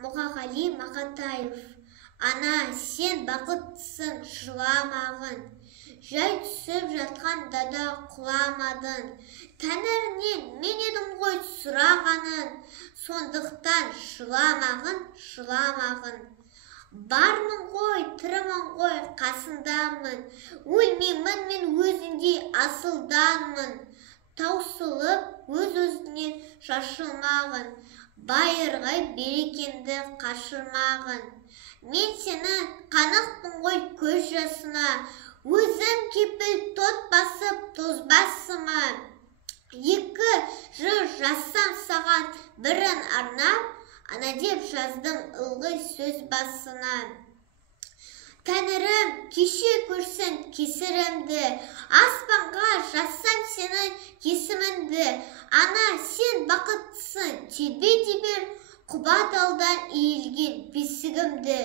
Мұқағали Мақатаев. Ана, сен бақыттысың, жыламағын. Жай түсіп жатқан дада құламадың. Тәңірінен мен едім ғой сұрағанын. Сондықтан жыламағын, жыламағын. Бармын ғой, тірімін ғой, қасындамын. Өлмеймін мен өзіңдей асылданмын. Таусылып өз-өзінен шашылмағын. Байырғай берекемді қашырмағын. Мен сені қанықпын ғой көз жасына. Өзім кепіл тот басып тозбасыма. 2 жыр жазсам саған бірін арнап, ана деп жаздым ылғи сөз басына. Тәңірім кеше көрсін кесірімді, аспанға жазсам сенің кесіміңді. Ана, сен бақыттысың, тербе-тербер құба талдан иілген бесігімді.